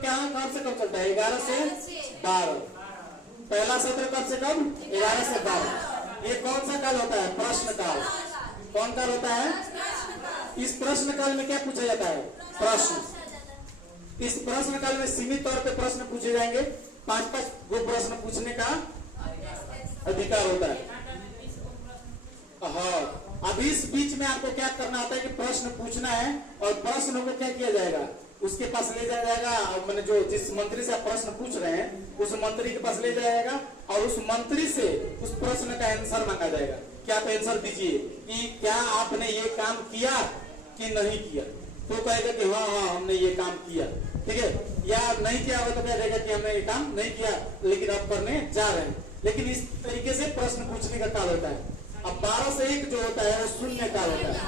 क्या कब से कब चलता है? 11 से 12। पहला सत्र कब से कब? 11 से 12। ये कौन सा काल होता है? प्रश्न काल। कौन काल होता है? इस प्रश्न काल में क्या पूछा जाता है? प्रश्न। इस प्रश्न काल में सीमित तौर पे प्रश्न पूछे जाएंगे। 5-5 गो प्रश्न पूछने का अधिकार होता है। हाँ, अब इस बीच में आपको क्या करना होता है कि प्रश्न पूछना है और प्रश्न को क्या किया जाएगा? उसके पास ले जाया जाएगा, मैंने जो जिस मंत्री से आप प्रश्न पूछ रहे हैं उस मंत्री के पास ले जाया जाएगा और उस मंत्री से उस प्रश्न का आंसर मांगा जाएगा कि आप आंसर दीजिए कि क्या आपने ये काम किया कि नहीं किया। तो कहेगा कि हाँ हाँ हमने ये काम किया, ठीक है, या नहीं किया हो तो कह देगा कि हमने ये काम नहीं किया लेकिन अब करने जा रहे हैं। लेकिन इस तरीके से प्रश्न पूछने का काल होता है। अब 12 से 1 जो होता है वो शून्य काल होता है।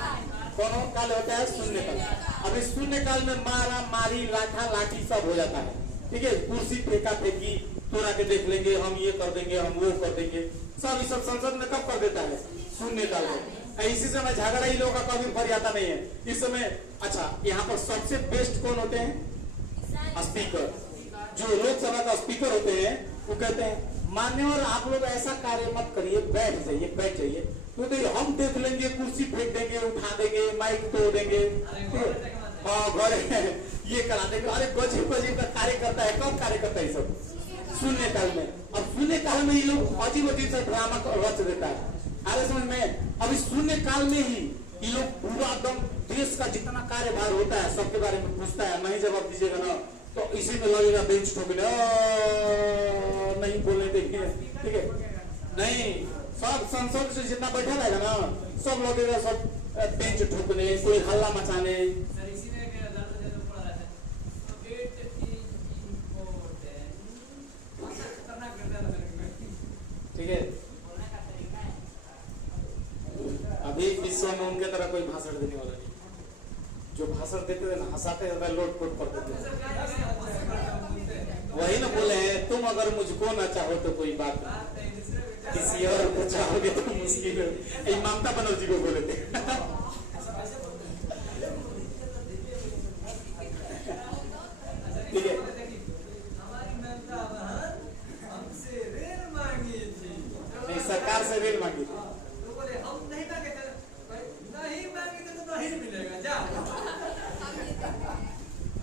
कौन काल होता है? शून्य काल। अब इस शून्य काल में मारा मारी लाठा लाठी सब हो जाता है, ठीक है, कुर्सी फेंका फेंकी, तोड़ा के देख लेंगे, हम ये कर देंगे, हम वो कर देंगे, सब संसद में कब कर देता है? शून्य काल में। इसी समय झगड़ा ही लोगों का कभी फरियाता नहीं है इस समय। अच्छा, यहाँ पर सबसे बेस्ट कौन होते हैं? स्पीकर। जो लोकसभा का स्पीकर होते हैं वो कहते हैं मान्यवर आप लोग ऐसा कार्य मत करिए, बैठ जाइए बैठ जाइए, तो हम देख लेंगे, कुर्सी फेंक देंगे, उठा देंगे, माइक तोड़ देंगे, हाँ घर ये करा देंगे। अरे गजीब गजीब का कार्य करता है। कब कार्य करता है? सब शून्य काल में। अब शून्य काल में ये लोग अजीब अजीब सा ड्रामा रच देता है। अरे समझ में? अब इस शून्य काल में ही ये लोग पूरा एकदम देश का जितना कार्यभार होता है सबके बारे में पूछता है। नहीं जवाब दीजिएगा ना तो इसी में लगेगा बेंच ठोकने, नहीं बोलने देंगे, ठीक है, नहीं, सब संसद से जितना बैठा रहेगा ना सब लगेगा सब बेंच ठोकने, कोई हल्ला मचाने। ठीक है, अभी विश्व में उनके तरह कोई भाषण देने वाला नहीं। जो भाषण देते थे ना हंसाते लोट पोट करते थे। वही ना बोले हैं, तुम अगर मुझको ना चाहो तो कोई बात नहीं, किसी और को चाहोगे तो मुश्किल है। ममता बनर्जी को बोले थे। ठीक है, नहीं सरकार से रेल मांगी थी।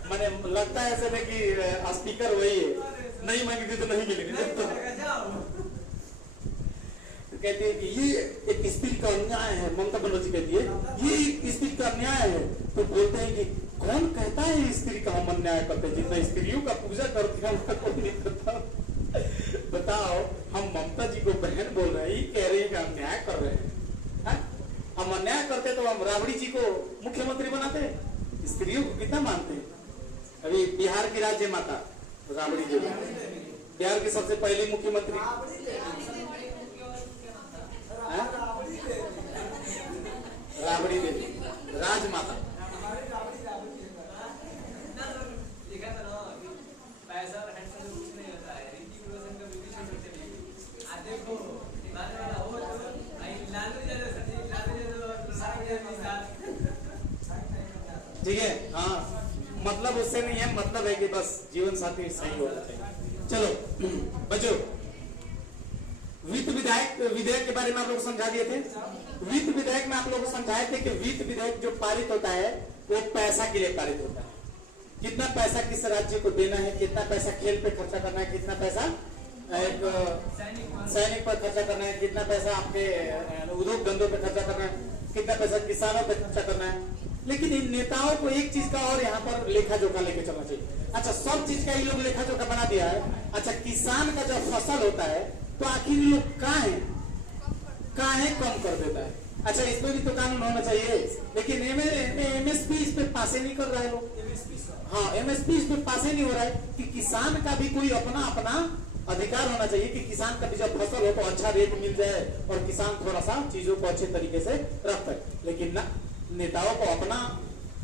मैंने लगता है ऐसे में कि स्पीकर वही है, नहीं मांगी थी तो नहीं मिलेगी। तो कहती है कि ये एक स्त्री का अन्याय है। ममता बनर्जी कहती है ये एक स्त्री का अन्याय है। तो बोलते हैं कि कौन कहता है स्त्री का हम अन्याय करते हैं? जितना स्त्रियों का पूजा करते हैं कोई नहीं करता। बताओ, हम ममता जी को बहन बोल रहे हैं, ये कह रही है कि हम अन्याय कर रहे हैं। हम अन्याय करते तो हम राबड़ी जी को मुख्यमंत्री बनाते। स्त्रियों को कितना मानते हैं। अभी बिहार की राज्य माता राबड़ी देवी, बिहार की सबसे पहली मुख्यमंत्री राबड़ी देवी, राजमाता। ठीक है, हाँ, मतलब उससे नहीं है, मतलब है कि बस जीवन साथी सही होना चाहिए। चलो बच्चों, वित्त विधेयक के बारे में आप लोग समझा दिए थे। वित्त विधेयक में आप लोग को समझाए थे कि वित्त विधेयक जो पारित होता है वो पैसा के लिए पारित होता है। कितना पैसा किस राज्य को देना है, कितना पैसा खेल पे खर्चा करना है, कितना पैसा एक सैनिक पर खर्चा करना है, कितना पैसा आपके उद्योग धंधों पे खर्चा करना है, कितना पैसा किसानों पे खर्चा करना है। लेकिन इन नेताओं को एक चीज का और यहाँ पर लेखा जोखा लेके चलना चाहिए। अच्छा, सब चीज का ये लोग लेखा जोखा बना दिया है। अच्छा, किसान का जब फसल होता है तो आखिर लोग काहे कम कर देता है। अच्छा, इसमें भी तो कानून होना चाहिए, लेकिन एमएसपी इस पे पासे नहीं कर रहा है लोग। हाँ, एमएसपी इस पे पासे नहीं हो रहा है कि किसान का भी कोई अपना अपना अधिकार होना चाहिए कि किसान का भी जब फसल हो तो अच्छा रेट मिल जाए और किसान थोड़ा सा चीजों को अच्छे तरीके से रख पाए। लेकिन ना, नेताओं को अपना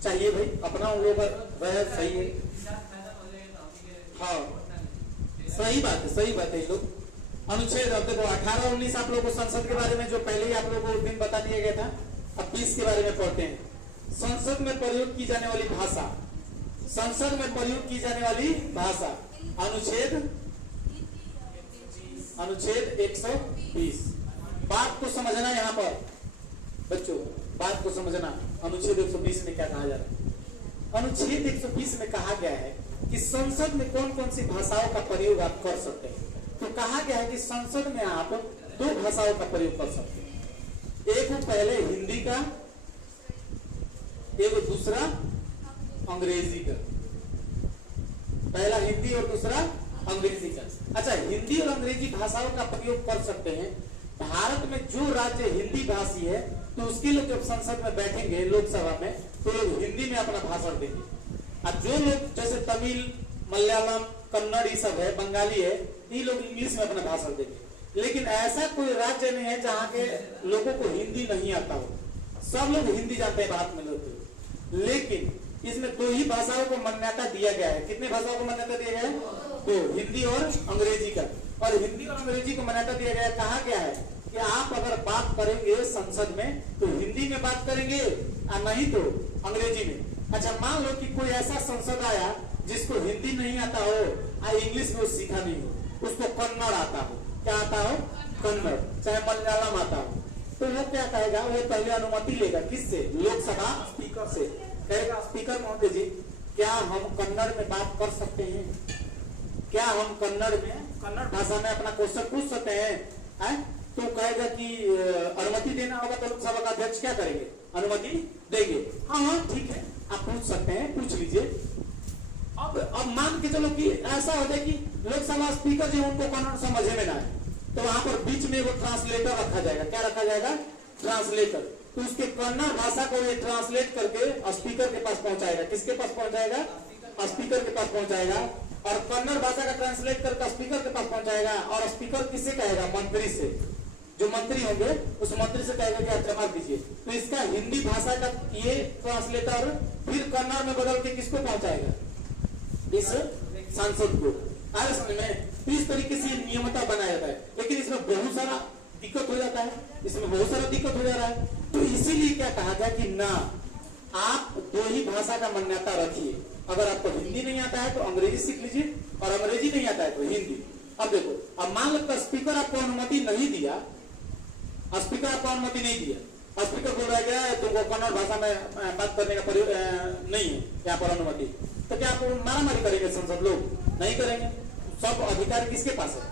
चाहिए भाई, अपना उन लोग वह सही है। हाँ, सही बात है, सही बात है। ये लोग अनुच्छेद देखो 18-19 आप लोगों को संसद के बारे में जो पहले ही आप लोगों को दिन बता दिया गया था। अब 20 के बारे में पढ़ते हैं। संसद में प्रयोग की जाने वाली भाषा, संसद में प्रयोग की जाने वाली भाषा। अनुच्छेद 120। बात को समझना यहाँ पर बच्चों, बात को समझना। अनुच्छेद 120 में क्या कहा जा रहा है? अनुच्छेद 120 में कहा गया है कि संसद में कौन कौन सी भाषाओं का प्रयोग आप कर सकते हैं। तो कहा गया है कि संसद में आप 2 भाषाओं का प्रयोग कर सकते हैं। एक पहले हिंदी का, एक दूसरा अंग्रेजी का। पहला हिंदी और दूसरा अंग्रेजी का। अच्छा, हिंदी और अंग्रेजी भाषाओं का प्रयोग कर सकते हैं। भारत में जो राज्य हिंदी भाषी है तो उसके लोग जब संसद में बैठेंगे लोकसभा में तो लोग हिंदी में अपना भाषण देंगे। अब जो लोग जैसे तमिल, मलयालम, कन्नड़ ये सब है, बंगाली है, ये लोग इंग्लिश में अपना भाषण देंगे। लेकिन ऐसा कोई राज्य नहीं है जहाँ के लोगों को हिंदी नहीं आता हो। सब लोग हिंदी जानते हैं भारत में लोग। लेकिन इसमें 2 ही भाषाओं को मान्यता दिया गया है। कितने भाषाओं को मान्यता दिया गया है? 2, हिंदी और अंग्रेजी का। और हिंदी और अंग्रेजी को मान्यता दिया गया है। कहा गया है कि आप अगर बात करेंगे संसद में तो हिंदी में बात करेंगे और नहीं तो अंग्रेजी में। अच्छा, मान लो कि कोई ऐसा संसद आया जिसको हिंदी नहीं आता हो और इंग्लिश में सीखा नहीं हो, उसको कन्नड़ आता हो। क्या आता हो? कन्नड़। चाहे मलयालम आता हो, तो वो क्या कहेगा? वो पहले अनुमति लेगा। किससे? लोकसभा स्पीकर से। कहेगा, स्पीकर महोदय जी, क्या हम कन्नड़ में बात कर सकते हैं? क्या हम कन्नड़ भाषा में अपना क्वेश्चन पूछ सकते हैं? तो कहेगा कि अनुमति देना होगा। तो लोकसभा का अध्यक्ष क्या करेंगे? अनुमति देंगे। हाँ ठीक है, आप पूछ सकते हैं, पूछ लीजिए। अब मान के चलो कि ऐसा हो जाए कि लोकसभा स्पीकर जो उनको कन्नड़ समझ में ना आए, तो वहां पर बीच में वो ट्रांसलेटर रखा जाएगा। क्या रखा जाएगा? ट्रांसलेटर। तो उसके कन्नड़ भाषा को ये ट्रांसलेट करके स्पीकर के पास पहुंचाएगा। किसके पास पहुंचाएगा? स्पीकर के पास पहुंचाएगा। और कन्नड़ भाषा का ट्रांसलेट करके स्पीकर के पास पहुंचाएगा। और स्पीकर किससे कहेगा? मंत्री से। जो मंत्री होंगे उस मंत्री से कहेगा कि आप जमा दीजिए। तो इसका हिंदी भाषा का ये ट्रांसलेटर फिर कन्नड़ में बदल के किसको पहुंचाएगा? इस सांसद को। आगे समझ में? तो इस तरीके से नियमता बनाया जाता है। लेकिन इसमें बहुत सारा दिक्कत हो जाता है, इसमें बहुत सारा दिक्कत हो जा रहा है। तो इसीलिए क्या कहा गया कि ना, आप 2 ही भाषा का मान्यता रखिए। अगर आपको हिंदी नहीं आता है तो अंग्रेजी सीख लीजिए, और अंग्रेजी नहीं आता है तो हिंदी। अब देखो, अब मान लो स्पीकर आपको अनुमति नहीं दिया, स्पीकर आपको अनुमति नहीं दिया, स्पीकर बोल रहा है तुमको कन्नड़ भाषा में बात करने का प्रयोग नहीं है यहाँ पर अनुमति, तो क्या आप मारामारी करेंगे? संसद लोग नहीं करेंगे। सब अधिकार किसके पास है?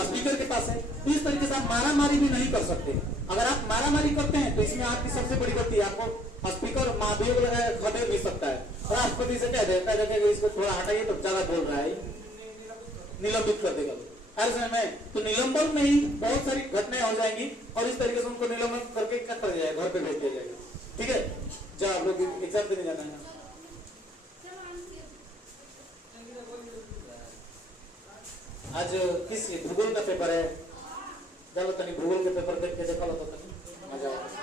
स्पीकर के पास है। तो इस तरीके से आप मारामारी भी नहीं कर सकते। अगर आप मारामारी करते हैं तो इसमें आपकी सबसे बड़ी गलती है। आपको स्पीकर महाभियोग लगाए खदेड़ भी सकता है। राष्ट्रपति से कह देता है इसको थोड़ा हटाइए तो ज्यादा बोल रहा है, निलंबित कर देगा। में तो निलंबन में ही बहुत सारी घटनाएं हो जाएंगी और इस तरीके से उनको निलंबन करके क्या कर दिया जाएगा? घर पे भेज दिया जाएगा। ठीक है, जब आप लोग एग्जाम देने जाना है। आज किस भूगोल का पेपर है? चलो तनी भूगोल के पेपर देख के देखा लो तो मजा आएगा।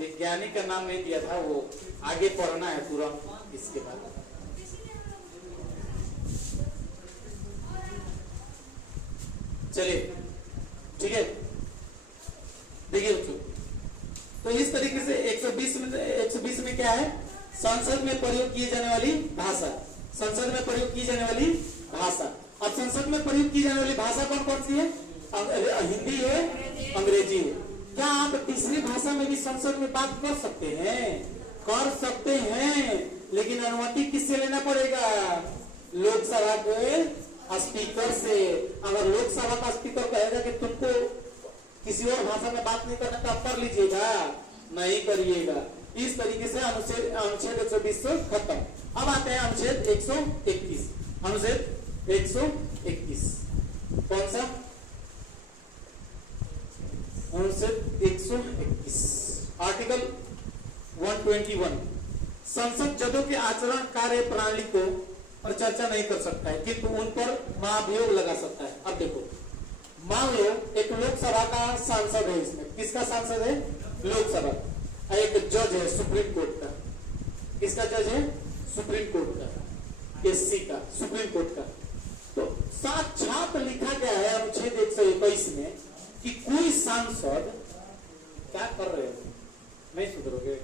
वैज्ञानिक का नाम नहीं दिया था, वो आगे पढ़ना है पूरा इसके बाद। चलिए ठीक है, देखिए बच्चों, तो इस तरीके से 120 में क्या है? संसद में प्रयोग किए जाने वाली भाषा। संसद में प्रयोग की जाने वाली भाषा। अब संसद में प्रयोग की जाने वाली भाषा कौन कौन सी है? हिंदी है, अंग्रेजी है। क्या आप तीसरी भाषा में भी संसद में बात कर सकते हैं? कर सकते हैं, लेकिन अनुमति किससे लेना पड़ेगा? लोकसभा के स्पीकर से। अगर लोकसभा का स्पीकर कहेगा कि तुमको किसी और भाषा में बात नहीं करना तो आप कर लीजिएगा, नहीं करिएगा। इस तरीके से अनुच्छेद 120 खत्म। अब आते हैं अनुच्छेद 121। अनुच्छेद 121 कौन सा? अनुच्छेद 121 आर्टिकल 121। संसद जजों के आचरण कार्य प्रणाली को पर चर्चा नहीं कर सकता है, किंतु उन पर महाभियोग लगा सकता है। अब देखो, मान लो एक लोकसभा का सांसद है, इसमें किसका सांसद है? लोकसभा। एक जज है सुप्रीम कोर्ट का। किसका जज है? सुप्रीम कोर्ट का। एससी का, सुप्रीम कोर्ट का। तो साक्षात लिखा गया है अनुच्छेद 121 में कि कोई सांसद, क्या कर रहे हो, नहीं सुधरोगे,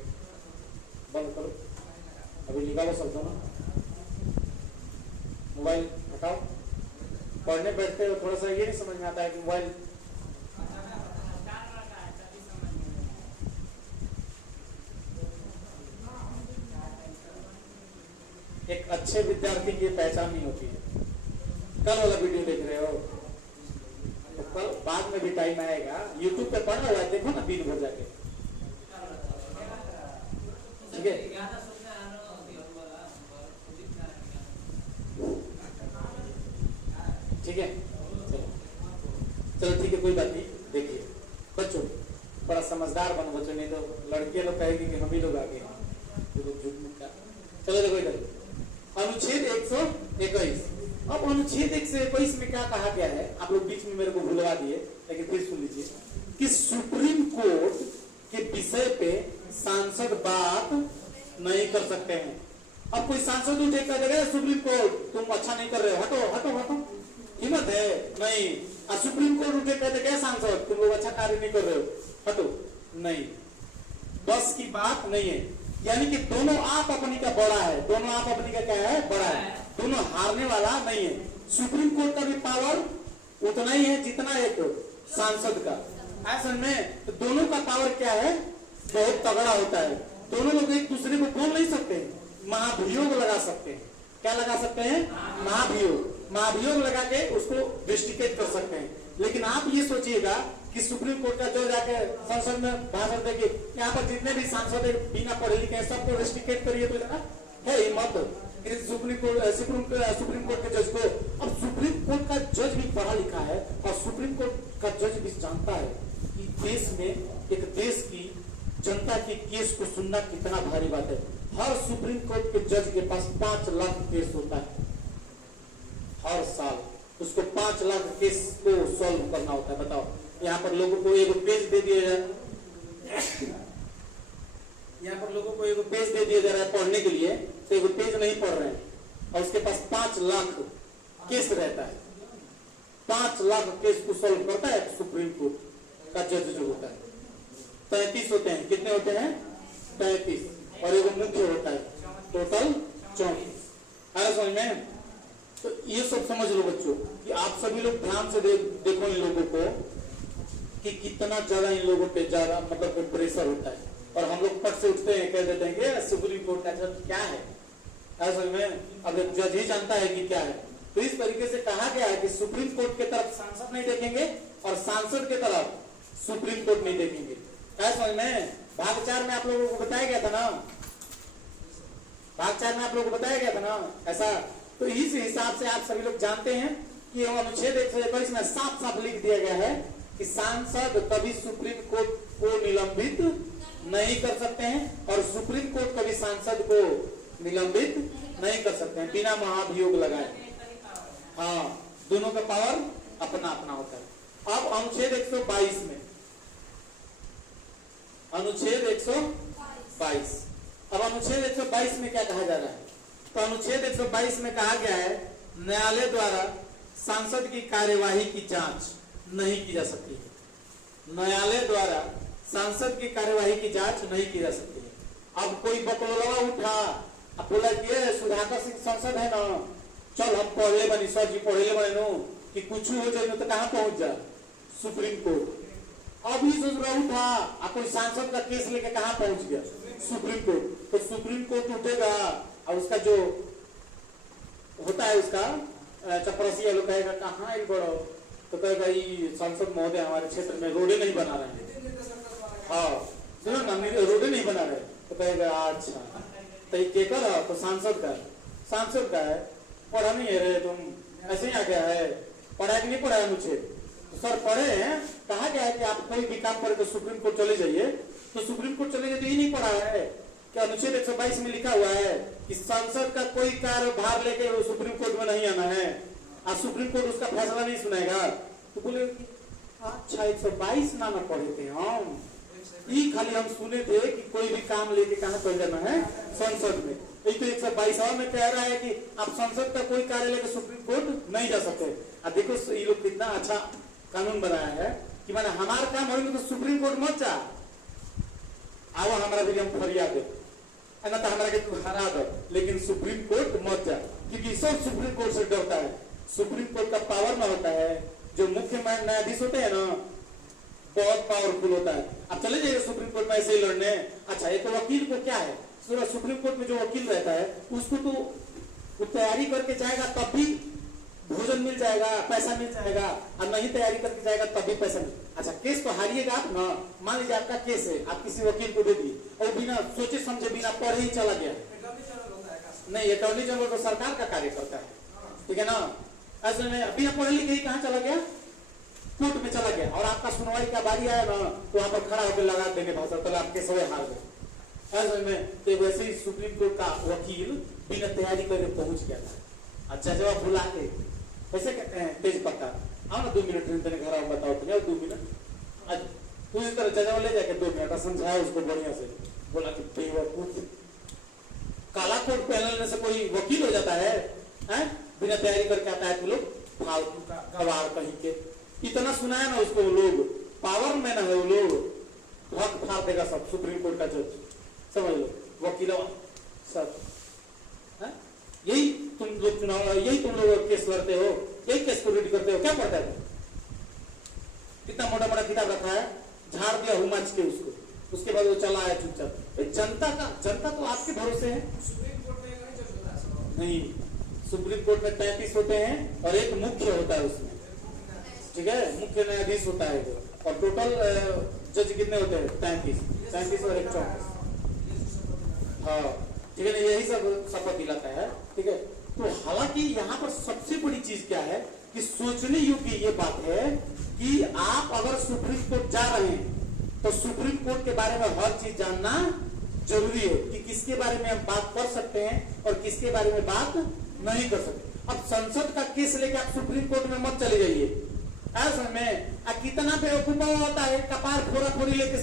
बंद करो, अभी निकालो शब्दों में, मोबाइल हटाओ। पढ़ने बैठते हो थोड़ा सा ये नहीं समझ में आता है कि मोबाइल, एक अच्छे विद्यार्थी की पहचान नहीं होती है। कल वाला वीडियो देख रहे हो तो कल बाद में भी टाइम आएगा, यूट्यूब पे पढ़ा हुआ है, देखो ना दिन भर जाके, ठीक है। ठीक है, चलो ठीक है, कोई बात नहीं। देखिए बच्चों, बड़ा समझदार बनो बच्चों, नहीं तो लड़के लोग कहेंगे कि हम ही लोग आगे हैं, चलो देखो इधर अनुच्छेद 121। अब अनुच्छेद 121 में क्या कहा गया है, आप लोग बीच में मेरे को भुलवा दिए, लेकिन फिर सुन लीजिए कि सुप्रीम कोर्ट के विषय पे सांसद बात नहीं कर सकते हैं। अब कोई सांसद उठे कह देगा सुप्रीम कोर्ट तुम अच्छा नहीं कर रहे हो, हटो हटो हटो, हिम्मत है नहीं। और सुप्रीम कोर्ट उठे कह देगा सांसद तुम लोग अच्छा कार्य नहीं कर रहे हो, हटो, नहीं, बस की बात नहीं है। यानी कि दोनों आप अपनी का बड़ा है, दोनों आप अपनी का क्या है, बड़ा है, दोनों हारने वाला नहीं है। सुप्रीम कोर्ट का भी पावर उतना ही है जितना एक सांसद का, ऐसा में तो दोनों का पावर क्या है, बहुत तगड़ा होता है। दोनों लोग एक दूसरे को बोल नहीं सकते, महाभियोग लगा सकते हैं। क्या लगा सकते हैं, महाभियोग, महाभियोग लगा के उसको डिस्ट्रिकेट कर सकते हैं। लेकिन आप ये सोचिएगा कि सुप्रीम कोर्ट का जो जाके संसद में भाषण देगी, यहाँ पर जितने भी सांसद बिना पढ़े लिखे हैं सबको रेस्ट्रिकेट करिए, तो है हिम्मत सुप्रीम कोर्ट के जज को। अब सुप्रीम कोर्ट का जज भी पढ़ा लिखा है और सुप्रीम कोर्ट का जज भी जानता है कि देश में एक देश की जनता के केस को सुनना कितना भारी बात है। हर सुप्रीम कोर्ट के जज के पास 5 लाख केस होता है, हर साल उसको 5 लाख केस को सॉल्व करना होता है। बताओ, यहाँ पर लोगों को एक पेज दे दिया जाए, यहाँ पर लोगों को एक पेज दे दिया जा रहा है पढ़ने के लिए, तो एक पेज नहीं पढ़ रहे हैं और उसके पास 5 लाख केस रहता है। 5 लाख केस को सॉल्व करता है सुप्रीम कोर्ट का जज जो होता है। 33 होते हैं, कितने होते हैं, 33, और एक मुख्य होता है, टोटल 34। अरे समझ में, तो ये सब समझ लो बच्चों कि आप सभी लोग ध्यान से देखो इन लोगों को कि कितना ज्यादा इन लोगों पे ज्यादा मतलब प्रेशर होता है। और हम लोग पट से उठते हैं, कह देते हैं कि सुप्रीम कोर्ट का जज क्या है, ऐसा में अब जज ही जानता है कि क्या है। तो इस तरीके से कहा गया है कि सुप्रीम कोर्ट के तरफ सांसद नहीं देखेंगे और सांसद के तरफ सुप्रीम कोर्ट नहीं देखेंगे। ऐसा में भाग 4 में आप लोगों को बताया गया था ना, भाग 4 में आप लोगों को बताया गया था ना ऐसा। तो इस हिसाब से आप सभी लोग जानते हैं कि अनुच्छेद 121 में साफ साफ लिख दिया गया है कि सांसद कभी सुप्रीम कोर्ट को निलंबित नहीं कर सकते हैं और सुप्रीम कोर्ट कभी सांसद को निलंबित नहीं कर सकते हैं बिना महाभियोग लगाए। हाँ, दोनों का पावर अपना अपना होता है। अब अनुच्छेद 122 में, अनुच्छेद 122, अब अनुच्छेद 122 में क्या कहा जा रहा है, तो अनुच्छेद 122 में कहा गया है न्यायालय द्वारा सांसद की कार्यवाही की जांच नहीं की जा सकती है। न्यायालय द्वारा सांसद की कार्यवाही की जांच नहीं की जा सकती है। अब कोई बकलोलवा उठा, अब बोला कि सुधाकर सिंह सांसद है ना, चल हम पढ़ले बनी, सर जी पढ़ले बने नो कि कुछ हो जाए तो कहाँ पहुंच जा, सुप्रीम कोर्ट। अब ही दूसरा उठा, अब कोई सांसद का केस लेके कहाँ पहुंच गया, सुप्रीम कोर्ट। तो सुप्रीम कोर्ट उठेगा और उसका जो होता है उसका चपरासी लोग कहेगा कहाँ एक बड़ो, तो कहेगा ये सांसद महोदय हमारे क्षेत्र में रोडे नहीं बना रहे हैं, हाँ सुनो ना रोडे नहीं बना रहे, तो कहेगा अच्छा तो ये कर, तो सांसद का है, पढ़ा नहीं है रे तुम, ऐसे ही आ गया है, पढ़ा कि नहीं पढ़ा है मुझे, तो सर पढ़े हैं, कहा गया है कि आप कोई भी काम करके सुप्रीम कोर्ट चले जाइए, तो सुप्रीम कोर्ट चले जाइए, तो ये नहीं पढ़ा है कि अनुच्छेद 122 में लिखा हुआ है कि सांसद का कोई कार्यभार लेके वो सुप्रीम कोर्ट में नहीं आना है, आज सुप्रीम कोर्ट उसका फैसला नहीं सुनाएगा। तो बोले अच्छा 122 ना पढ़े थे हम, ये खाली हम सुने थे कि कोई भी काम लेके कहाँ चल जाना है, संसद में, एक तो 122 में कह रहा है कि आप संसद का कोई कार्य लेकर सुप्रीम कोर्ट नहीं जा सकते। अब देखो ये लोग कितना अच्छा कानून बनाया है कि माने हमारा काम होगी तो सुप्रीम कोर्ट मत जा, आओ हमारा भी हम फरियाद दे ना तो हमारा के तू हरा दो, लेकिन सुप्रीम कोर्ट मत जा, क्योंकि सब सुप्रीम कोर्ट से डरता है। सुप्रीम कोर्ट का पावर में होता है, जो मुख्य न्यायाधीश होते हैं ना बहुत पावरफुल होता है। अब चले जाइए सुप्रीम कोर्ट में ऐसे ही लड़ने। अच्छा एक तो वकील को क्या है, सुप्रीम कोर्ट में जो वकील रहता है उसको तो वो तैयारी करके जाएगा तब भी भोजन मिल जाएगा, पैसा मिल जाएगा, और नहीं तैयारी करके जाएगा तब भी पैसा मिल। अच्छा केस तो हारिएगा आप ना, मान लीजिए आपका केस है, आप किसी वकील को दे दिए और बिना सोचे समझे बिना पढ़े ही चला गया। नहीं, अटॉर्नी जनरल तो सरकार का कार्य करता है, ठीक है ना। ऐसे में बिना पढ़े लिखे ही कहाँ चला गया, कोर्ट में चला गया, और आपका सुनवाई का बारी आया ना तो वहां पर खड़ा होकर लगा देंगे भाषण, तो आपके समय हार गए। ऐसे में तो वैसे ही सुप्रीम कोर्ट का वकील बिना तैयारी करके पहुंच गया था। अच्छा जवाब बुला के कैसे कहते हैं तेज पत्ता, आओ ना 2 मिनट तेरे घर आओ, बताओ तुम्हें 2 मिनट। आज उसी तरह जजवा ले जाके 2 मिनट समझाया उसको बढ़िया से, बोला कि बेवकूफ, काला कोट पहनने से कोई वकील हो जाता है? बिना तैयारी करके आता है तो लोग फालतू का गवार कहीं के। इतना सुनाया ना उसको, लोग पावर में ना है, वो लोग हक फाड़ देगा सब। सुप्रीम कोर्ट का जज समझ लो, वकीलों सब यही तुम लोग चुनाव, यही तुम लोग केस लड़ते हो, यही केस को रीड करते हो। क्या पढ़ता है? कितना मोटा मोटा किताब रखा है, झाड़ दिया हुमाच के उसको, उसके बाद वो चला आया चुपचाप। जनता तो आपके भरोसे है। नहीं, सुप्रीम कोर्ट में 33 होते हैं और एक मुख्य होता है उसमें, ठीक है, मुख्य न्यायाधीश होता है वो, और टोटल जज कितने होते हैं? 33 और 1 34। हाँ ठीक है ना, यही सब शपथ दिलाता है, ठीक है। तो हालांकि यहाँ पर सबसे बड़ी चीज क्या है कि सोचने योग्य ये बात है कि आप अगर सुप्रीम कोर्ट जा रहे हैं तो सुप्रीम कोर्ट के बारे में हर चीज जानना जरूरी है, कि किसके बारे में हम बात कर सकते हैं और किसके बारे में बात नहीं कर सकते। अब संसद का केस लेके आप सुप्रीम कोर्ट में मत चले जाइए, ऐसा में कितना बेवकूफा होता है, कपार फोड़ा फोड़ी लेके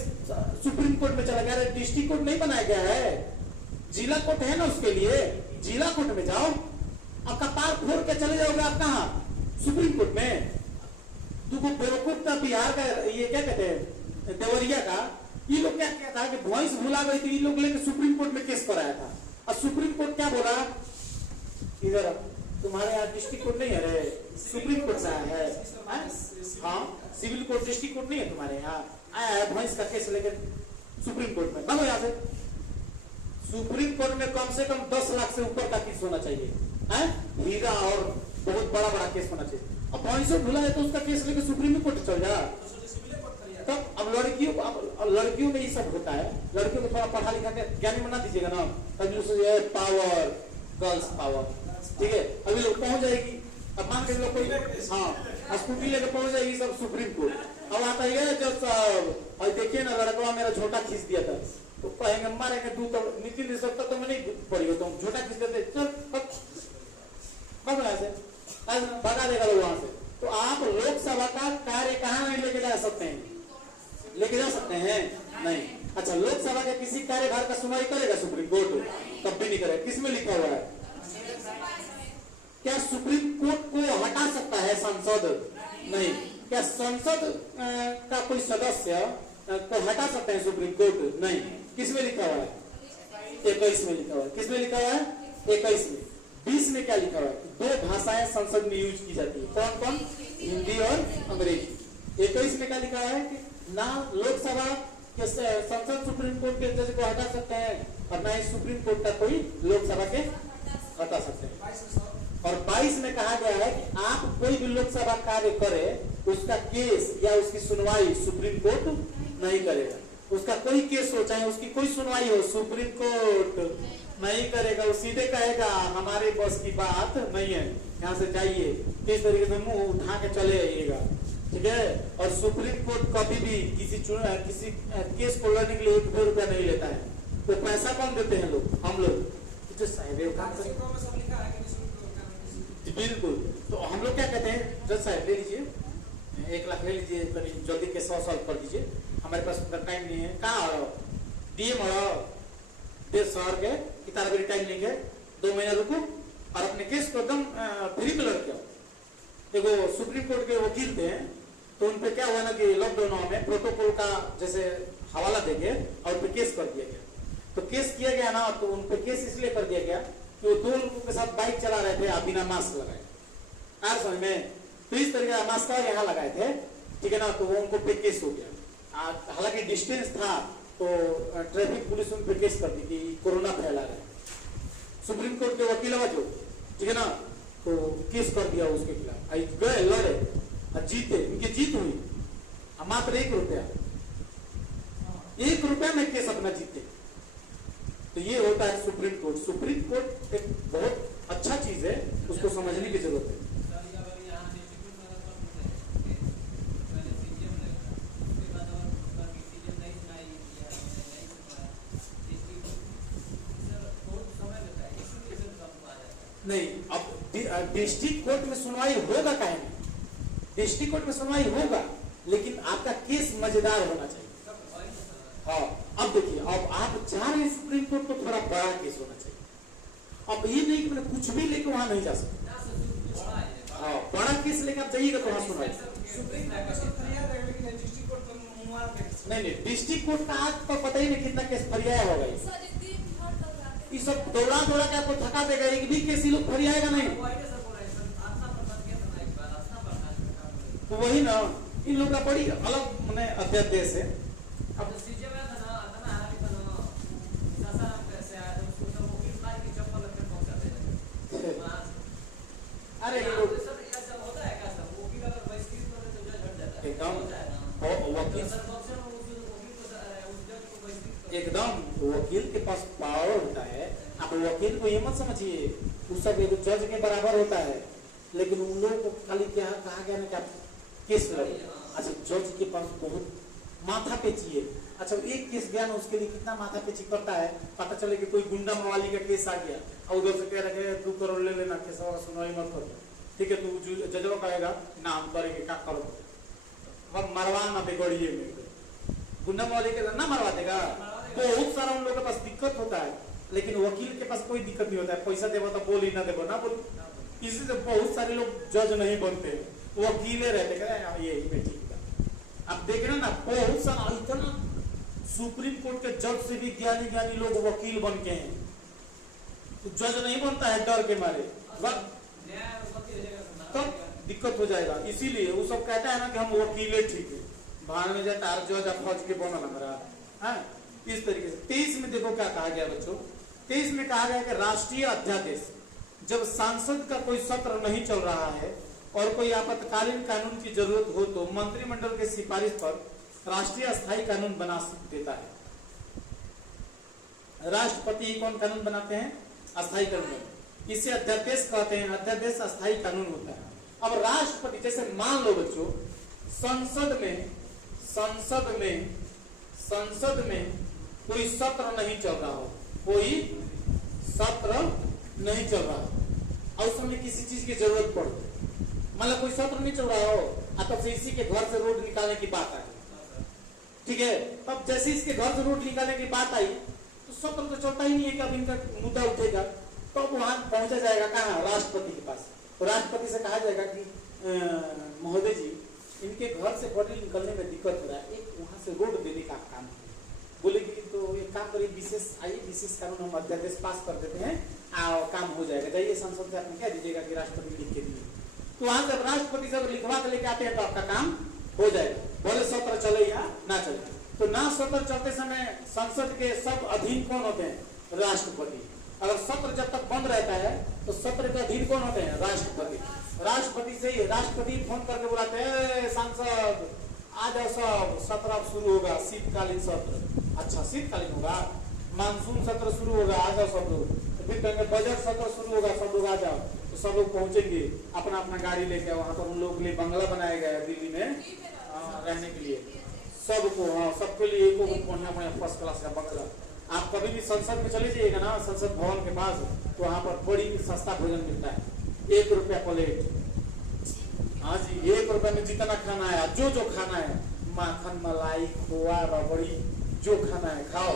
सुप्रीम कोर्ट में चला गया। डिस्ट्रिक्ट कोर्ट नहीं बनाया गया है, जिला कोर्ट है ना, उसके लिए जिला कोर्ट में जाओ। अब कपार फोड़ के चले जाओगे आप कहा? सुप्रीम कोर्ट में। तुमको बेवकूफ था बिहार का, ये क्या कहते हैं, देवरिया का, ये लोग क्या कहता है कि भैंस भुला गई थी, ये लोग लेके सुप्रीम कोर्ट में केस कराया था। और सुप्रीम कोर्ट क्या बोला, इधर तुम्हारे यहाँ डिस्ट्रिक्ट कोर्ट नहीं है रे, सुप्रीम कोर्ट से आया है। हाँ, सिविल कोर्ट डिस्ट्रिक्ट कोर्ट नहीं है तुम्हारे यहाँ, आया है भैंस का केस लेके सुप्रीम कोर्ट में। भागो यहाँ से। सुप्रीम कोर्ट में कम से कम 10 लाख से ऊपर का केस होना चाहिए, हीरा और बहुत बड़ा बड़ा केस होना चाहिए। अब भैंस भुला है तो उसका केस लेके सुप्रीम कोर्ट चल जा। तब अब लड़कियों में ये सब होता है, लड़कियों को थोड़ा पढ़ा लिखा के ज्ञानी बना दीजिएगा ना, तभी उससे पावर, गर्ल्स पावर, ठीक है। अभी लोग पहुंच जाएगी, अब मान के लोग कोई हाँ स्कूटी लेकर पहुंच जाएगी सब सुप्रीम कोर्ट। अब आता है जज साहब, और देखिए ना लड़का मेरा झोटा खींच दिया था, तो कहेंगे मारेंगे तू तो नीति नहीं सकता, तो मैं नहीं पड़ी हो, तुम झोटा खींच देते चल ऐसे भगा देगा लोग वहां से। तो आप लोकसभा का कार्य कहाँ नहीं लेके जा सकते हैं? लेके जा सकते हैं नहीं। अच्छा लोकसभा के किसी कार्यभार का सुनवाई करेगा सुप्रीम कोर्ट? तब भी नहीं करेगा। किसमें लिखा हुआ है? क्या सुप्रीम कोर्ट को हटा सकता है संसद? नहीं। क्या संसद का कोई सदस्य को हटा सकते हैं सुप्रीम कोर्ट? नहीं। किसमें लिखा हुआ है? 21 में लिखा हुआ है। किसमें लिखा हुआ है? 21 में। 20 में क्या लिखा हुआ है? 2 भाषाएं संसद में यूज की जाती है। कौन कौन? हिंदी और अंग्रेजी। 21 में क्या लिखा है कि ना लोकसभा के संसद सुप्रीम कोर्ट के जज को हटा सकते हैं और ना ही सुप्रीम कोर्ट का कोई लोकसभा के हटा सकते हैं। और 22 में कहा गया है कि आप कोई भी लोकसभा कार्य करे, उसका केस या उसकी सुनवाई सुप्रीम कोर्ट नहीं करेगा। उसका कोई केस हो, चाहे उसकी कोई सुनवाई हो, सुप्रीम कोर्ट नहीं करेगा। वो सीधे कहेगा हमारे बस की बात नहीं है, यहाँ से जाइए, किस तरीके से मुंह उठा के चले आइएगा, ठीक है। और सुप्रीम कोर्ट कभी भी किसी केस को लड़ने के लिए 1 रुपया नहीं लेता है। तो पैसा कौन देते हैं लोग? हम लोग। बिल्कुल। तो हम लोग क्या कहते हैं, जज साहब ले लीजिए 1 लाख ले लीजिए, जल्दी के 100 सॉल्व कर दीजिए, हमारे पास टाइम नहीं है। कहाँ हो? डीएम हो? देश शहर के कि तारा मेरी टाइम लेंगे 2 महीना रुको और अपने केस को एकदम फ्री में लड़के आओ। देखो सुप्रीम कोर्ट के वकील थे तो उनपे क्या हुआ ना कि लॉकडाउन में प्रोटोकॉल का जैसे हवाला देंगे और उनपे केस कर दिया गया। तो केस किया गया ना तो उनपे केस इसलिए कर दिया गया कि वो 2 लोगों के साथ बाइक चला रहे थे बिना मास्क लगाए। आज समझ में तो इस तरीके का मास्क यहाँ लगाए थे, ठीक है ना, तो वो उनको पे केस हो गया। हालांकि डिस्टेंस था तो ट्रैफिक पुलिस उन पे केस कर दी कि कोरोना फैला रहा है। सुप्रीम कोर्ट के वकील जो, ठीक है ना, तो केस कर दिया उसके खिलाफ। गए लड़े और जीते, इनकी जीत हुई मात्र 1 रुपया, 1 रुपया में केस अपना जीते। तो ये होता है सुप्रीम कोर्ट। सुप्रीम कोर्ट एक बहुत अच्छा चीज है, उसको समझने की जरूरत है। नहीं, अब डिस्ट्रिक्ट कोर्ट में सुनवाई होगा काहे नहीं, डिस्ट्रिक्ट कोर्ट में सुनवाई होगा, लेकिन आपका केस मजेदार होना चाहिए। हाँ, अब देखिए, अब आप जा रहे हैं सुप्रीम कोर्ट तो थोड़ा बड़ा केस होना चाहिए। अब ये नहीं कि कुछ भी लेके वहां नहीं जा सकते। हाँ, बड़ा केस लेके आप जाइएगा तो वहां सुनवाई। नहीं, डिस्ट्रिक्ट कोर्ट का आज तो पता ही नहीं कितना केस फरियाया होगा। ये सब दौड़ा के आपको थका देगा, एक भी केस लोग फरियाएगा नहीं। तो वही ना, इन लोग का बड़ी अलग मैंने अध्यादेश है। अब अरे ये लोग एकदम वकील के पास पावर होता है। आप वकील को ये मत समझिए वो सब एक जज के बराबर होता है, लेकिन उन लोगों को खाली क्या कहा गया ना कि आप केस लड़े। अच्छा, जज के पास बहुत माथा पेची है। अच्छा, एक केस गया ना उसके लिए कितना माथा पेची करता है। पता चले कि कोई गुंडा मवाली का केस आ गया और उधर से कह रहे हैं 2 करोड़ ले लेना, केस वाला सुनवाई मत करो, ठीक है, तो जजवा कहेगा ना हम करेंगे, क्या करो, अब मरवा ना बिगड़िए में गुंडा मवाली के ना मरवा देगा। बहुत सारा उन लोगों के पास दिक्कत होता है, लेकिन वकील के पास कोई दिक्कत नहीं होता है। पैसा देवो तो बोली ना देवो ना बोली, इसी से बहुत सारे लोग जज नहीं बनते, वकीले रहते, कह ये ठीक है। आप देख रहे ना, बहुत सारा इतना सुप्रीम कोर्ट के जज से भी ज्ञानी लोग वकील बन के हैं। तो जज नहीं बनता है डर के मारे, तब दिक्कत हो जाएगा। इसीलिए वो सब कहता है ना कि हम वकीले ठीक है, भाड़ में जाता है जज फौज के बनल हमारा। हाँ, इस तरीके से 23 में देखो क्या कहा गया बच्चों। 23 में कहा गया कि राष्ट्रीय अध्यादेश, जब सांसद का कोई सत्र नहीं चल रहा है और कोई आपातकालीन कानून की जरूरत हो तो मंत्रिमंडल के सिफारिश पर राष्ट्रीय अस्थायी कानून बना देता है। राष्ट्रपति कौन कानून बनाते हैं? अस्थायी कानून। इसे अध्यादेश कहते हैं। अध्यादेश अस्थायी कानून होता है। अब राष्ट्रपति, जैसे मान लो बच्चों संसद में कोई सत्र नहीं चल रहा हो, कोई सत्र नहीं चल रहा हो और उस समय किसी चीज की जरूरत पड़े, मतलब कोई सत्र नहीं चल रहा हो और तब से इसी के घर से रोड निकालने की बात आई, ठीक है, तब जैसे इसके घर से रोड निकालने की बात आई तो सत्र तो चलता ही नहीं है कि अब इनका मुद्दा उठेगा, तो अब वहां पहुंचा जाएगा कहाँ? राष्ट्रपति के पास। तो राष्ट्रपति से कहा जाएगा कि महोदय जी, इनके घर से बॉडी निकलने में दिक्कत हो रहा है, एक वहां से रोड देने का काम है। बोलेगी तो एक काम करिए, विशेष कानून हम अध्यादेश पास कर देते हैं, काम हो जाएगा। जाइए संसद से आपने कह दीजिएगा कि राष्ट्रपति लिख के दिए, तो वहां से राष्ट्रपति से लिखवा के लेके आते हैं तो आपका काम हो जाएगा, भले सत्र चले या ना चले। तो ना सत्र चलते समय संसद के सब अधीन कौन होते हैं? राष्ट्रपति। अगर सत्र जब तक बंद रहता है तो सत्र के अधीन कौन होते हैं? राष्ट्रपति। राष्ट्रपति से ही राष्ट्रपति फोन करके बुलाते हैं, सांसद आ जाओ, सब सत्र अब शुरू होगा, शीतकालीन सत्र। अच्छा, शीतकालीन होगा, मानसून सत्र शुरू होगा, आ जाओ सब लोग। तो फिर कहेंगे बजट सत्र शुरू होगा, सब लोग आ जाओ। तो सब लोग पहुंचेंगे अपना अपना गाड़ी लेके। वहां पर उन लोगों के लिए बंगला बनाया गया है दिल्ली में रहने के लिए, सबको, हाँ, सबके लिए एक बढ़िया फर्स्ट क्लास का बंगला। आप कभी भी संसद में चले जाइएगा ना, संसद भवन के पास, तो वहां पर बड़ी सस्ता भोजन मिलता है, 1 रुपया प्लेट। हाँ जी, 1 रुपया में जितना खाना है, जो खाना है, माखन, मलाई, खोआ, रबड़ी, जो खाना है खाओ।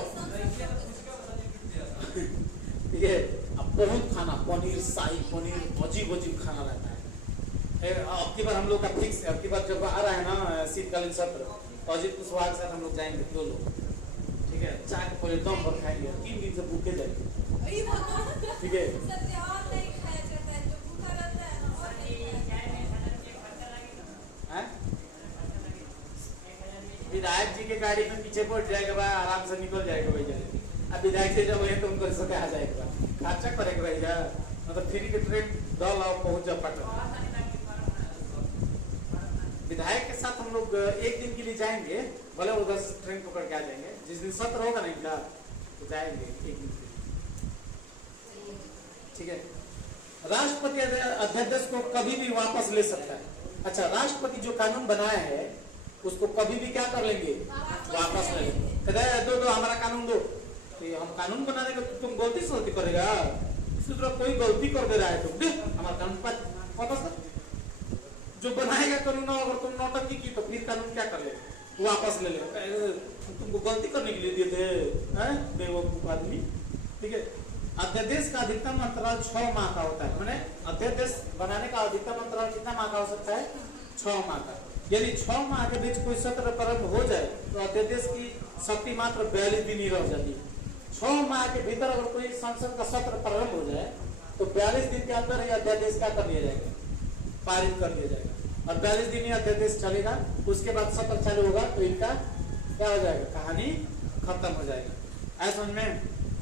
ठीक है। अब बहुत खाना, पनीर, शाही पनीर, अजीब अजीब खाना रहता है। अब की बार हम लोग का फिक्स है, अब की बार जब आ रहा है ना शीतकालीन सत्र, अजीत कुशवाहा के साथ हम लोग जाएंगे 2 लोग, ठीक है। चाय के पहले दम भर खाएंगे, 3 दिन से भूखे जाएंगे, ठीक है। विधायक जी के गाड़ी में पीछे बैठ जाएगा भाई, आराम से निकल जाएगा भाई जाएगा। अब विधायक जी जब तो उनको सके आ जाएगा, खर्चा करेगा रहेगा, मतलब फ्री के ट्रेन दल और पहुंच जा पटना। विधायक के साथ हम लोग 1 दिन के लिए जाएंगे, भले उधर से ट्रेन पकड़ के आ जाएंगे, जिस दिन सत्र होगा ना इनका तो जाएंगे 1 दिन के लिए, ठीक है। राष्ट्रपति अध्यादेश को कभी भी वापस ले सकता है। अच्छा, राष्ट्रपति जो कानून बनाया है उसको कभी भी क्या कर लेंगे, वापस ले लेंगे। दो हमारा कानून दो, तो हम कानून बनाने का तुम गलती करेगा, इसी तरह कोई गलती कर दे रहा है तुम, हमारा कानून वापस कर। जो बनाएगा कानून, अगर तुम नौटंकी की तो फिर कानून क्या कर ले, वापस ले ले। तुमको गलती करने के लिए दिए थे बेवकूफ आदमी, ठीक है। अध्यादेश का अधिकतम अंतराल 6 माह का होता है, मैंने अध्यादेश बनाने का अधिकतम अंतराल कितना माह का हो सकता है, 6 माह का। यदि 6 माह के बीच कोई सत्र प्रारंभ हो जाए तो अध्यादेश की शक्ति मात्र 42 दिन ही रह जाती है। 6 माह के भीतर अगर कोई संसद का सत्र प्रारंभ हो जाए तो 42 दिन के अंदर ही अध्यादेश क्या कर दिया जाएगा, पारित कर दिया जाएगा, और 42 दिन ही अध्यादेश चलेगा। उसके बाद सत्र चालू होगा तो इनका क्या हो जाएगा, कहानी खत्म हो जाएगा। ऐसा समझ में।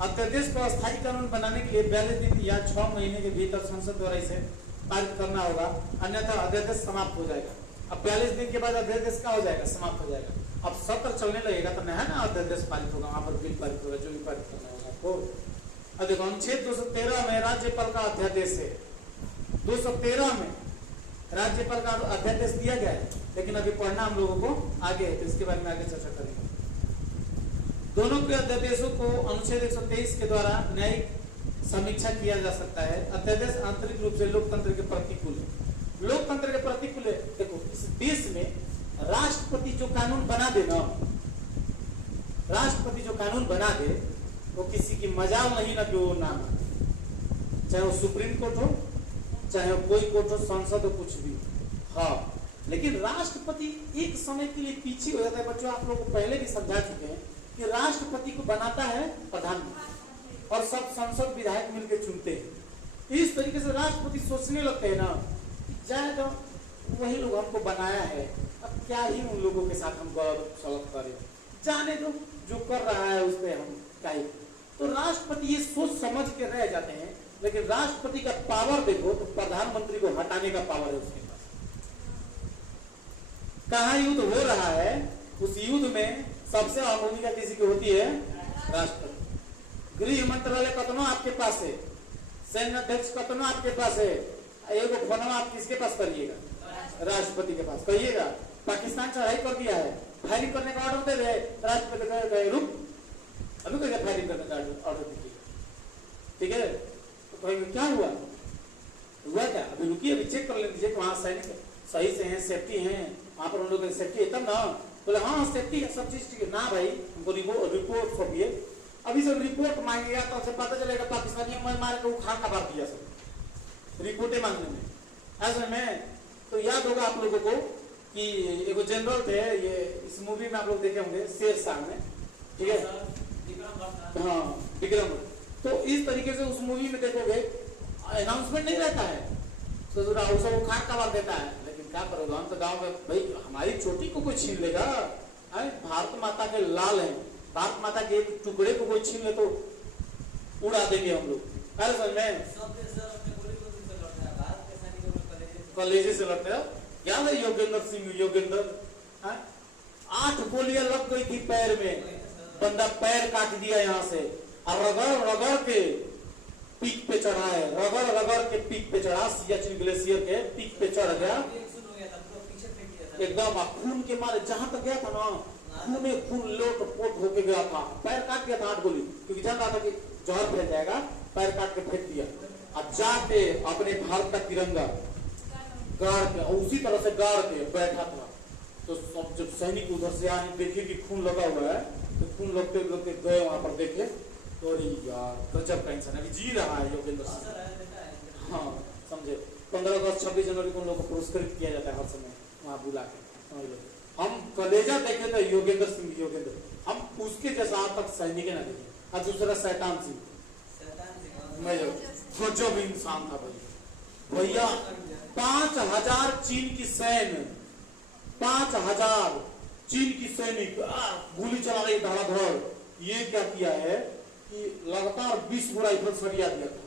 अध्यादेश को अस्थायी कानून बनाने के लिए 42 दिन या 6 महीने के भीतर संसद द्वारा इसे पारित करना होगा, अन्यथा अध्यादेश समाप्त हो जाएगा। अब 42 दिन के बाद अध्यादेश क्या हो जाएगा, समाप्त हो जाएगा। अब सत्र चलने लगेगा तो है ना अध्यादेश पारित होगा, वहां पर बिल पारित होगा, जो भी पारित करना होगा आपको। अब देखो अनुच्छेद 213 में राज्यपाल का अध्यादेश है, 213 में राज्यपाल का अध्यादेश दिया गया है, लेकिन अभी पढ़ना हम लोगों को आगे है, तो इसके बारे में आगे चर्चा करेंगे। दोनों के अध्यादेशों को अनुच्छेद 123 के द्वारा न्यायिक समीक्षा किया जा सकता है। अध्यादेश आंतरिक रूप से लोकतंत्र के प्रतिकूल है, लोकतंत्र के प्रतिकूल है। देखो इस देश में राष्ट्रपति जो कानून बना दे ना, राष्ट्रपति जो कानून बना दे वो किसी की मजाल नहीं ना कि वो ना माने, चाहे वो सुप्रीम कोर्ट हो, चाहे वो कोई कोर्ट हो, संसद हो, कुछ भी। हाँ, लेकिन राष्ट्रपति एक समय के लिए पीछे हो जाता है। बच्चों आप लोगों को पहले भी समझा चुके हैं कि राष्ट्रपति को बनाता है प्रधानमंत्री और सब संसद विधायक मिलकर चुनते हैं। इस तरीके से राष्ट्रपति सोचने लगते हैं ना, जाए तो वही लोग हमको बनाया है, अब क्या ही उन लोगों के साथ हम गलत सलत करें, जाने दो जो कर रहा है उस पर हम क्या ही। तो राष्ट्रपति ये सोच समझ के रह जाते हैं। लेकिन राष्ट्रपति का पावर देखो तो प्रधानमंत्री को हटाने का पावर है उसके पास। कहाँ युद्ध हो रहा है, उस युद्ध में सबसे अहम भूमिका किसी की होती है, राष्ट्रपति। गृह मंत्रालय कतनो आपके पास है, सैन्य अध्यक्ष कतनो आपके पास है, एगो फोन आप किसके पास करिएगा, राष्ट्रपति के पास कहिएगा। पाकिस्तान चढ़ाई कर दिया है, फायरिंग करने का ऑर्डर दे रहे, राष्ट्रपति कहे रुक, अभी कहेगा फायरिंग करने का ऑर्डर दीजिएगा, ठीक है। तो कहेंगे क्या हुआ, हुआ क्या, अभी रुकिए, अभी चेक कर लीजिए वहां सैनिक सही से हैं, सेफ्टी है, वहां पर उन लोगों की सेफ्टी है तब ना। बोले हाँ सेफ्टी है, सब चीज ठीक है ना भाई, हमको रिपोर्ट सौंपिए। अभी जब रिपोर्ट मांगेगा तो उसे पता चलेगा पाकिस्तानी मार के उखाड़ का बात दिया सब रिपोर्टें मांगने में। ऐसे में तो याद होगा आप लोगों को कि एक जनरल थे, ये इस मूवी में आप लोग देखे होंगे, शेरशाह में, ठीक है, हाँ विक्रम। तो इस तरीके से उस मूवी में देखोगे अनाउंसमेंट नहीं रहता है, तो सब उखाड़ का बात देता है। लेकिन क्या करोगे, हम तो गाँव में भाई हमारी चोटी को कोई छीन लेगा, भारत माता के लाल है, भारत माता के एक टुकड़े को कोई छीन ले तो उड़ा देंगे हम लोग। कलेजे से लड़ते हो, याद है योगेंद्र सिंह, योगेंद्र 8 गोलियां लग गई थी पैर में, बंदा पैर काट दिया यहाँ से, और रगड़ रगड़ के पीक पे चढ़ा है, रगड़ रगड़ के पीक पे चढ़ा, सियाचिन ग्लेशियर के पीक पे चढ़ गया एकदम, खून के मारे जहां तक गया था ना, खून लोट पोट होके गया था, पैर काट गया था 8 गोली, क्योंकि जान रहा था कि जहर फैल जाएगा, पैर काट के फेंक दिया। अब जाके अपने भारत का तिरंगा गाड़ के, उसी तरह से गाड़ के बैठा था। तो सब जब सैनिक उधर से आए, देखे कि खून लगा हुआ है, तो खून लगते लगते गए वहां पर, देखे अरे यार गजब का इंसान अभी जी रहा है योगेंद्र सिंह। हाँ समझे, 15 अगस्त 26 जनवरी को उन लोगों को पुरस्कृत किया जाता है हर समय वहाँ बुला के, समझ लो। हम कलेजा देखे थे योगेंद्र सिंह, योगेंद्र, हम उसके जैसा आज तक सैनिक ना देखे। और दूसरा शैतान सिंह, गजब इंसान था भाई। भैया 5000 चीन की सैन्य, 5000 चीन की सैनिक गोली चला रही धड़ाधड़। ये क्या किया है कि लगातार 20 गो राइफल सरिया दिया था,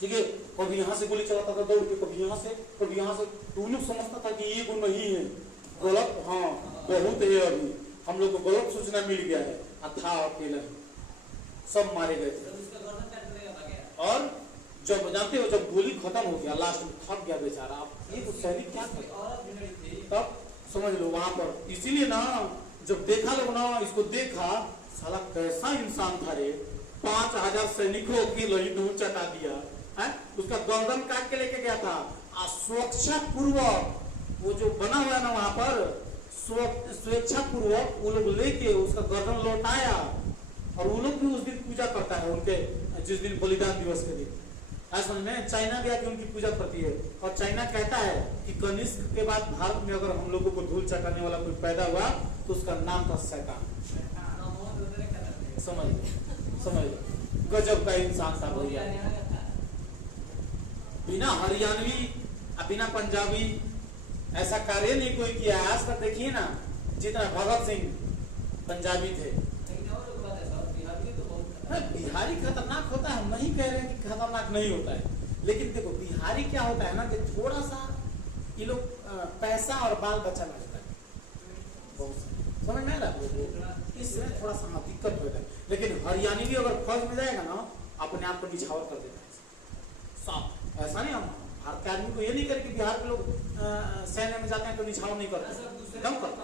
ठीक है। कभी यहाँ से गोली चलाता था दौड़ के, कभी यहाँ से, कभी यहाँ से। तो लोग समझता था कि ये गुण नहीं है, गलत। हाँ बहुत है, अभी हम लोग को गलत सूचना मिल गया है। था अकेला, सब मारे गए थे। और जब जानते हो जब गोली खत्म हो गया, लास्ट में थक गया बेचारा, अब ये तो सैनिक क्या करे, तब समझ लो वहां पर। इसीलिए ना जब देखा लोग ना, इसको देखा साला कैसा इंसान था रे, 5000 सैनिकों की लोही दूर चटा दिया है। उसका गर्दन काट के लेके गया था, सुरक्षा पूर्वक वो जो बना हुआ है ना वहां पर, स्वेच्छा पूर्वक वो लोग लेके उसका गर्दन लौटाया। और वो लोग भी उस दिन पूजा करता है उनके, जिस दिन बलिदान दिवस के दिन। समझ में, चाइना भी आके उनकी पूजा करती है। और चाइना कहता है कि कनिष्क के बाद भारत में अगर हम लोगों को धूल चटाने वाला कोई पैदा हुआ तो उसका नाम था शैतान। समझ लो गजब का इंसान था भैया। बिना हरियाणवी बिना पंजाबी ऐसा कार्य नहीं कोई किया। आज तक देखिए ना, जितना भगत सिंह पंजाबी थे, बिहारी खतरनाक होता है, हम नहीं कह रहे हैं कि खतरनाक नहीं होता है। लेकिन देखो बिहारी क्या होता है ना कि थोड़ा सा ये लोग पैसा और बाल बच्चा लगता है, समझ में आ रहा है, इसमें थोड़ा सा दिक्कत होता है। लेकिन हरियाणी भी अगर फौज में जाएगा ना, अपने आप को निछावर कर देता है साफ। ऐसा नहीं, हम भारत के आदमी को ये नहीं करे कि बिहार के लोग सैन्य में जाते हैं तो निछावर नहीं करते, दम करते।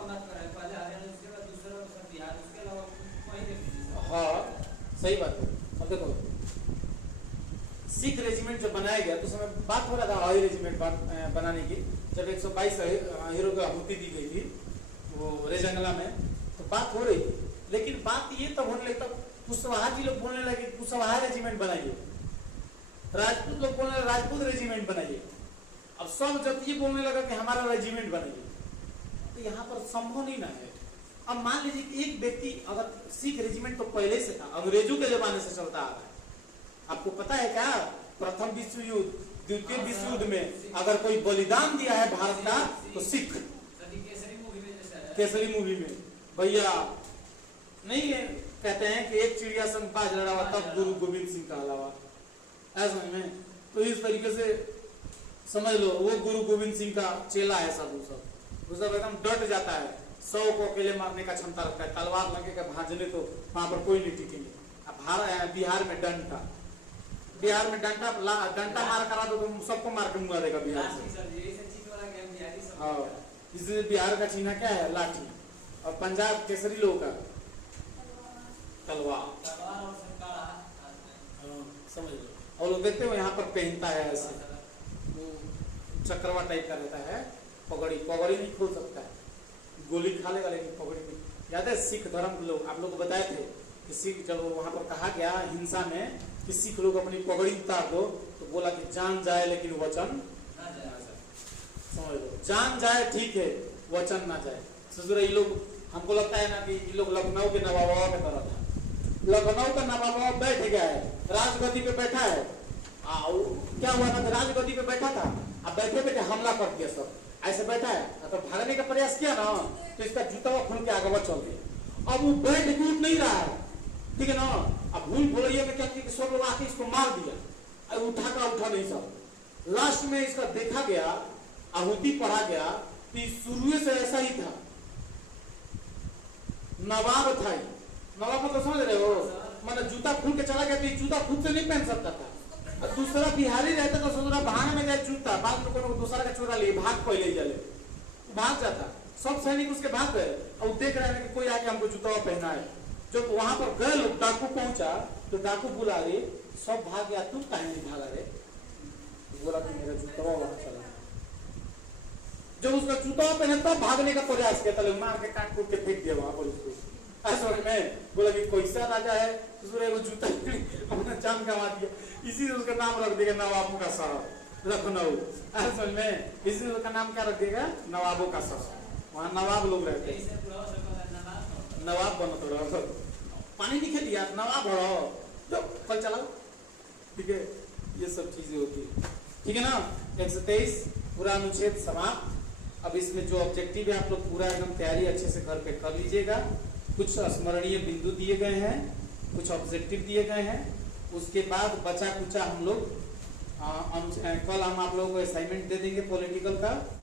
हाँ सही बात है। अब देखो सिख रेजिमेंट जब बनाया गया तो समय बात हो रहा था हवाई रेजिमेंट बनाने की, जब 122 हीरो को आहुति दी गई थी वो रेजंगला में, तो बात हो रही थी। लेकिन बात ये तब होने लगी, तब कुशवाहा जी लोग बोलने लगे कुशवाहा रेजिमेंट बनाइए, राजपूत लोग बोलने लगे राजपूत रेजिमेंट बनाइए। अब सब जाति बोलने लगा कि हमारा रेजिमेंट बनाइए। तो यहाँ पर संभव नहीं ना है। अब मान लीजिए एक व्यक्ति, अगर सिख रेजिमेंट तो पहले से था, अंग्रेजों के जमाने से चलता आ रहा है। आपको पता है क्या, प्रथम विश्व युद्ध, द्वितीय विश्व युद्ध में अगर कोई बलिदान दिया है भारत का तो सिख। केसरी मूवी में भैया नहीं है, कहते हैं कि एक चिड़िया संग बाज लड़ा हुआ तब गुरु गोविंद सिंह का अलावा, ऐसा में। तो इस तरीके से समझ लो वो गुरु गोविंद सिंह का चेला है। सब एकदम डट जाता है, 100 को अकेले मारने का क्षमता रखता है। तलवार लगेगा भाजने तो वहां पर कोई नहीं टिकेंगे। अब बिहार में डंडा, बिहार में डंडा मार करा दो तो सबको मार के मुआ देगा बिहार से। हाँ इसलिए बिहार का चिन्ह क्या है, लाठी। और पंजाब केसरी लोग का तलवार, समझ लो। और लोग देखते हो यहाँ पर पहनता है ऐसे चक्रवा टाइप का रहता है, पगड़ी, पगड़ी नहीं खोल सकता है, गोली खा लेगा लेकिन पगड़ी नहीं। याद है सिख धर्म के लोग, आप लोग को बताए थे कि सिख जब वहां पर कहा गया हिंसा में कि सिख लोग अपनी पगड़ी उतार दो, तो बोला कि जान जाए लेकिन वचन, समझ लो, जान जाए ठीक है वचन ना जाए। ससुर ये लोग, हमको लगता है ना कि ये लोग लखनऊ के नवाबा की तरह था। लखनऊ का नवाबा बैठ गया है, राजगद्दी पे बैठा है। क्या हुआ था, राजगद्दी पे बैठा था, अब बैठे बैठे हमला कर दिया सब, ऐसे बैठा है। तो भागने का प्रयास किया ना तो इसका जूता खुल के आगे बढ़ चल दिया। अब वो बैठ के उठ नहीं रहा है, ठीक है ना। अब भूल भुलैया में क्या किया कि सब लोग आके इसको मार दिया, उठा नहीं सब। लास्ट में इसका देखा गया, आहुति पढ़ा गया कि शुरू से ऐसा ही था, नवाब था। नवाब मतलब समझ रहे हो, मतलब जूता खुल के चला गया तो जूता खुद से नहीं पहन सकता था। और दूसरा बिहारी रहता तो सोचना भागने में जाए जूता, बाद में को दूसरा का चोरा लिए भाग पहले चले, भाग जाता। सब सैनिक उसके भाग गए और देख रहे हैं कि कोई आके हमको जूता पहना है। जब वहां पर गए लोग, डाकू पहुंचा तो डाकू बुला रहे, सब भाग गया, तुम कहीं नहीं भागा रे, बोला कि मेरा जूता वहां चला। जब उसका जूता पहने तब भागने का प्रयास किया, तले मार के काट कूट के फेंक दिया वहां पर उसको। समझ में, बोला कि कोई सा राजा है उसने वो जूता अपना जान कमा दिया, इसी से उसका नाम रख देगा नवाबों का शहर लखनऊ। समझ में, इसी से उसका नाम क्या रख देगा, नवाबों का शहर। वहाँ नवाब लोग रहते हैं, नवाब बनो थोड़ा, पानी नहीं खेलिए आप, नवाब हो फल चलाओ, ठीक है। ये सब चीजें होती है, ठीक है ना। 123 पूरा अनुच्छेद समाप्त। अब इसमें जो ऑब्जेक्टिव है आप लोग पूरा एकदम तैयारी अच्छे से घर पे कर लीजिएगा। कुछ स्मरणीय बिंदु दिए गए हैं, कुछ ऑब्जेक्टिव दिए गए हैं, उसके बाद बचा कुचा हम लोग कल हम आप लोगों को असाइनमेंट दे देंगे पॉलिटिकल का।